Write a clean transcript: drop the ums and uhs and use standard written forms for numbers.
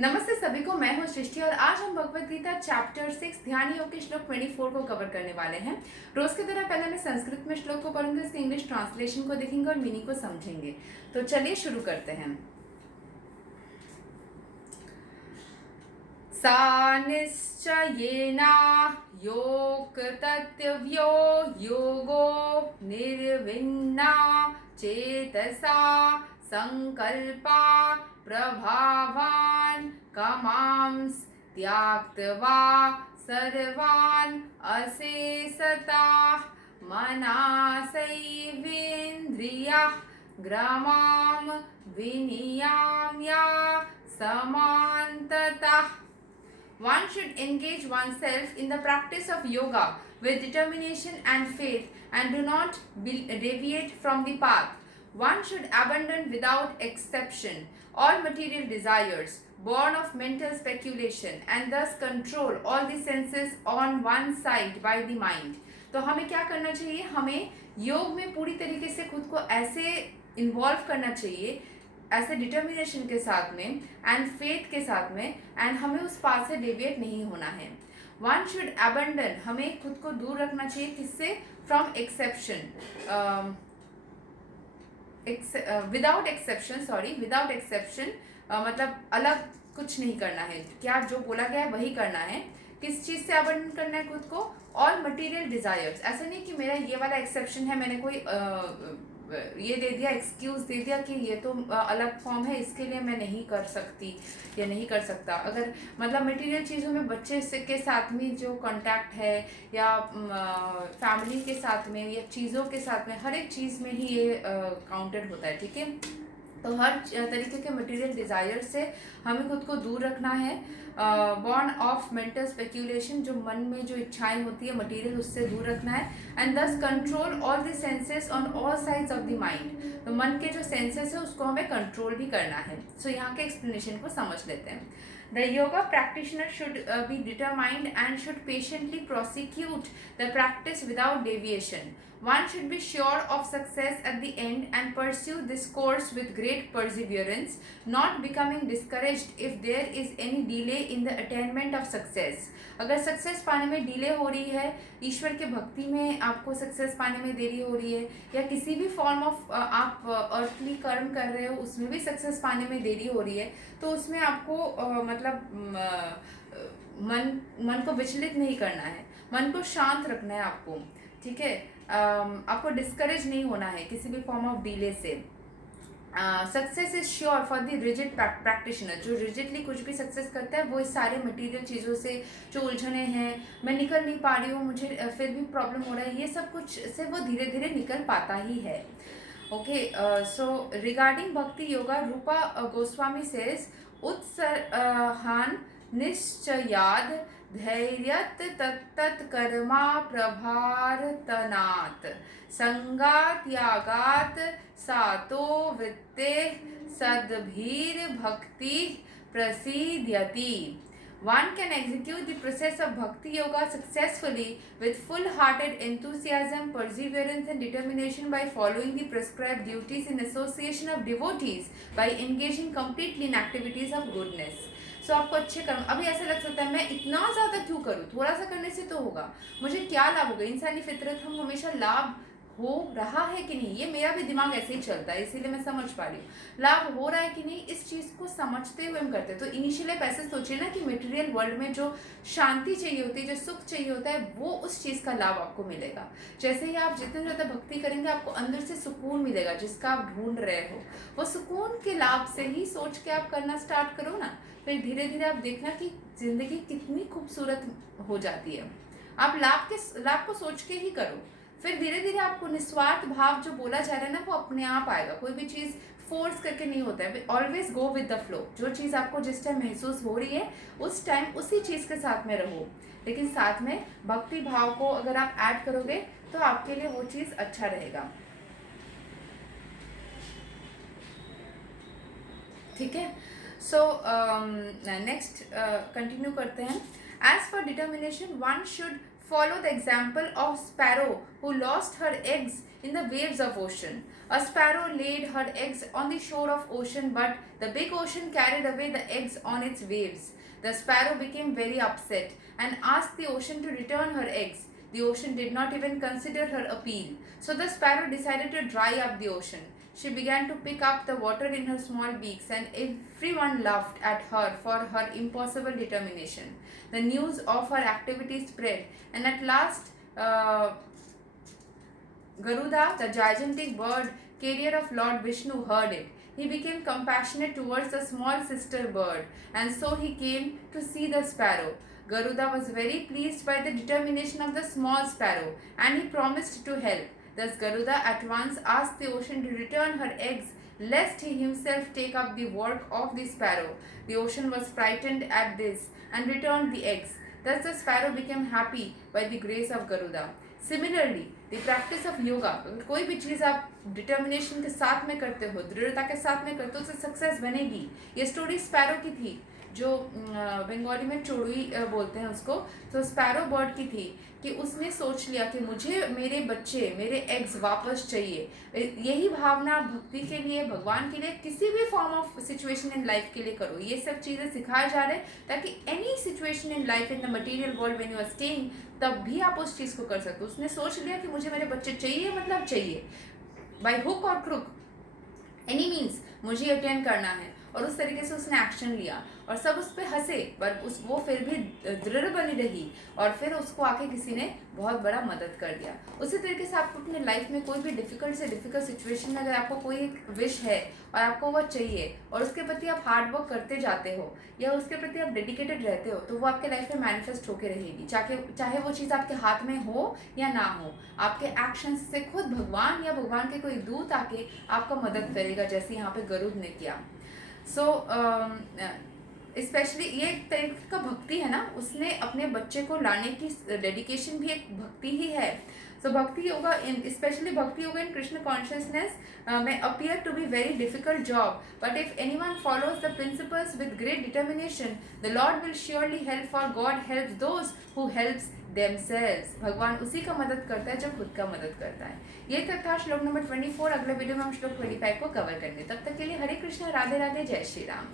नमस्ते सभी को, मैं हूं सृष्टि और आज हम भगवत गीता चैप्टर 6 ध्यान योग के श्लोक 24 को कवर करने वाले हैं। रोज की तरह पहले मैं संस्कृत में श्लोक को पढ़ूंगी, इसके इंग्लिश ट्रांसलेशन को देखेंगे और मीनिंग को समझेंगे। तो चलिए शुरू करते हैं। सा निश्चयेना योक्तव्यो योगो निर्विण्णा चेतसा संकल्पा प्रभावान् कामांस त्याक्त्वा सर्वान् अशेषता मनासैवेन्द्रियाः ग्रामां विनियाम्या समान्ततः. One should engage oneself in the practice of yoga with determination and faith and do not deviate from the path. One should abandon without exception all material desires, born of mental speculation, and thus control all the senses on one side by the mind. तो हमें क्या करना चाहिए? हमें योग में पूरी तरीके से खुद को ऐसे इन्वॉल्व करना चाहिए, ऐसे डिटर्मिनेशन के साथ में एंड फेथ के साथ में, एंड हमें उस पाथ से डेविएट नहीं होना है. वन शुड अबंडन, हमें खुद को दूर रखना चाहिए. किससे? From exception, without exception, without exception मतलब अलग कुछ नहीं करना है. क्या जो बोला गया है वही करना है. किस चीज़ से अबंडन करना है खुद को? All material desires. ऐसा नहीं कि मेरा ये वाला एक्सेप्शन है, मैंने कोई ये दे दिया, एक्सक्यूज दे दिया कि ये तो अलग फॉर्म है, इसके लिए मैं नहीं कर सकती या नहीं कर सकता. अगर मतलब मटेरियल चीज़ों में बच्चे के साथ में जो कांटेक्ट है या फैमिली के साथ में या चीज़ों के साथ में, हर एक चीज़ में ही ये काउंटेड होता है. ठीक है, तो हर तरीके के मटेरियल डिज़ायर से हमें खुद को दूर रखना है. बॉर्न ऑफ मेंटल स्पेक्यूलेशन, जो मन में जो इच्छाएं होती है मटेरियल, उससे दूर रखना है. एंड दस control all the senses on all sides of the mind. तो मन के जो सेंसेस है उसको हमें कंट्रोल भी करना है. सो यहाँ के एक्सप्लेनेशन को समझ लेते हैं. The yoga practitioner should be determined and should patiently prosecute the practice without deviation. One should be sure of success at the end and pursue this course with great perseverance, not becoming discouraged if there is any delay in the attainment of success. अगर success पाने में delay हो रही है, ईश्वर के भक्ति में आपको सक्सेस पाने में देरी हो रही है, या किसी भी फॉर्म ऑफ आप अर्थली कर्म कर रहे हो उसमें भी सक्सेस पाने में देरी हो रही है, तो उसमें आपको मन को विचलित नहीं करना है, मन को शांत रखना है आपको. ठीक है, आपको डिस्करेज नहीं होना है किसी भी फॉर्म ऑफ डिले से. Success is sure for the rigid practitioner. जो रिजिडली कुछ भी सक्सेस करता है वो इस सारे मटेरियल चीज़ों से जो उलझने हैं, मैं निकल नहीं पा रही हूँ, मुझे फिर भी प्रॉब्लम हो रहा है, ये सब कुछ से वो धीरे धीरे निकल पाता ही है. ओके, सो रिगार्डिंग भक्ति योगा, रूपा गोस्वामी सेज उत्सहान निश्चयाद धैर्यत तत्कर्मा प्रभारतनात् संगात्यागात् सातो वृत्ते सद्भीर भक्ति प्रसीद्यति. One can execute the process of bhakti yoga successfully with full-hearted enthusiasm, perseverance and determination by following the prescribed duties in association of devotees, by engaging completely in activities of goodness. सो आपको अच्छे कर्म, अभी ऐसा लग सकता है मैं इतना ज़्यादा क्यों करूँ, थोड़ा सा करने से तो होगा, मुझे क्या लाभ होगा. इंसानी फितरत, हम हमेशा लाभ हो रहा है कि नहीं, ये मेरा भी दिमाग ऐसे ही चलता है, इसीलिए मैं समझ पा रही हूँ लाभ हो रहा है कि नहीं, इस चीज़ को समझते हुए हम करते हैं. तो इनिशियली आप ऐसे सोचिए ना कि मटेरियल वर्ल्ड में जो शांति चाहिए होती है, जो सुख चाहिए होता है, वो उस चीज़ का लाभ आपको मिलेगा. जैसे ही आप जितने ज़्यादा भक्ति करेंगे आपको अंदर से सुकून मिलेगा जिसका आप ढूंढ रहे हो. वो सुकून के लाभ से ही सोच के आप करना स्टार्ट करो ना, फिर धीरे धीरे आप देखना कि ज़िंदगी कितनी खूबसूरत हो जाती है. आप लाभ को सोच के ही करो, फिर धीरे धीरे आपको निस्वार्थ भाव जो बोला जा रहा है ना वो अपने आप आएगा. कोई भी चीज़ फोर्स करके नहीं होता है. Always go with the flow. जो चीज़ आपको जिस टाइम महसूस हो रही है उस टाइम उसी चीज़ के साथ में रहो, लेकिन साथ में भक्ति भाव को अगर आप ऐड करोगे तो आपके लिए वो चीज़ अच्छा रहेगा. ठीक है, सो नेक्स्ट कंटिन्यू करते हैं. As for determination, one should follow the example of sparrow who lost her eggs in the waves of ocean. A sparrow laid her eggs on the shore of ocean, but the big ocean carried away the eggs on its waves. The sparrow became very upset and asked the ocean to return her eggs. The ocean did not even consider her appeal. So the sparrow decided to dry up the ocean. She began to pick up the water in her small beaks, and everyone laughed at her for her impossible determination. The news of her activity spread, and at last, Garuda, the gigantic bird carrier of Lord Vishnu, heard it. He became compassionate towards the small sister bird, and so he came to see the sparrow. Garuda was very pleased by the determination of the small sparrow, and he promised to help. Thus Garuda at once asked the ocean to return her eggs, lest he himself take up the work of the sparrow. The ocean was frightened at this and returned the eggs. Thus the sparrow became happy by the grace of Garuda. Similarly, the practice of yoga, अगर कोई भी चीज़ आप determination के साथ में करते हो, दृढ़ता के साथ में करते हो, तो सक्सेस बनेगी. ये स्टोरी स्पैरो की थी, जो बंगाली में चोड़ुई बोलते हैं उसको. तो स्पैरो बर्ड की थी कि उसने सोच लिया कि मुझे मेरे बच्चे, मेरे एग्स वापस चाहिए. यही भावना भक्ति के लिए, भगवान के लिए, किसी भी form of situation in life के लिए करो. ये सब चीज़ें सिखाए जा रहे हैं ताकि any situation in life in the material world when you are staying, तब भी आप उस चीज़ को कर सकते हो. उसने सोच लिया कि मुझे मेरे बच्चे चाहिए, मतलब चाहिए, बाय हुक और क्रुक, एनी मीन्स मुझे अटेंड करना है. और उस तरीके से उसने एक्शन लिया और सब उस पर हंसे, पर वो फिर भी दृढ़ बनी रही और फिर उसको आके किसी ने बहुत बड़ा मदद कर दिया. उसी तरीके से आपको अपने लाइफ में कोई भी डिफिकल्ट से डिफिकल्ट सिचुएशन में अगर आपको कोई एक विश है और आपको वो चाहिए और उसके प्रति आप हार्ड वर्क करते जाते हो या उसके प्रति आप डेडिकेटेड रहते हो, तो वो आपके लाइफ में मैनिफेस्ट होकर रहेगी. चाहे वो चीज़ आपके हाथ में हो या ना हो, आपके एक्शंस से खुद भगवान या भगवान के कोई दूत आके आपका मदद करेगा, जैसे यहाँ पे गरुड़ ने किया. सो स्पेशली ये एक तरीके का भक्ति है ना, उसने अपने बच्चे को लाने की डेडिकेशन भी एक भक्ति ही है. सो भक्ति yoga in specially bhakti yoga in Krishna consciousness में appear to be very difficult job, but if anyone follows the principles with great determination, the Lord will surely help, for God helps those who helps themselves. भगवान उसी का मदद करता है जो खुद का मदद करता है. ये तक था श्लोक नंबर 24. अगले वीडियो में हम श्लोक 25 को कवर करेंगे. तब तक के लिए हरे कृष्ण, राधे राधे, जय श्री राम.